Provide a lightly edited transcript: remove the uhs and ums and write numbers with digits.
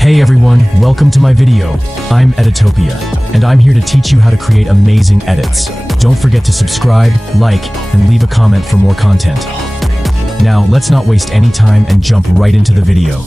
Hey everyone, welcome to my video. I'm Editopia, and I'm here to teach you how to create amazing edits. Don't forget to subscribe, like, and leave a comment for more content. Now, let's not waste any time and jump right into the video.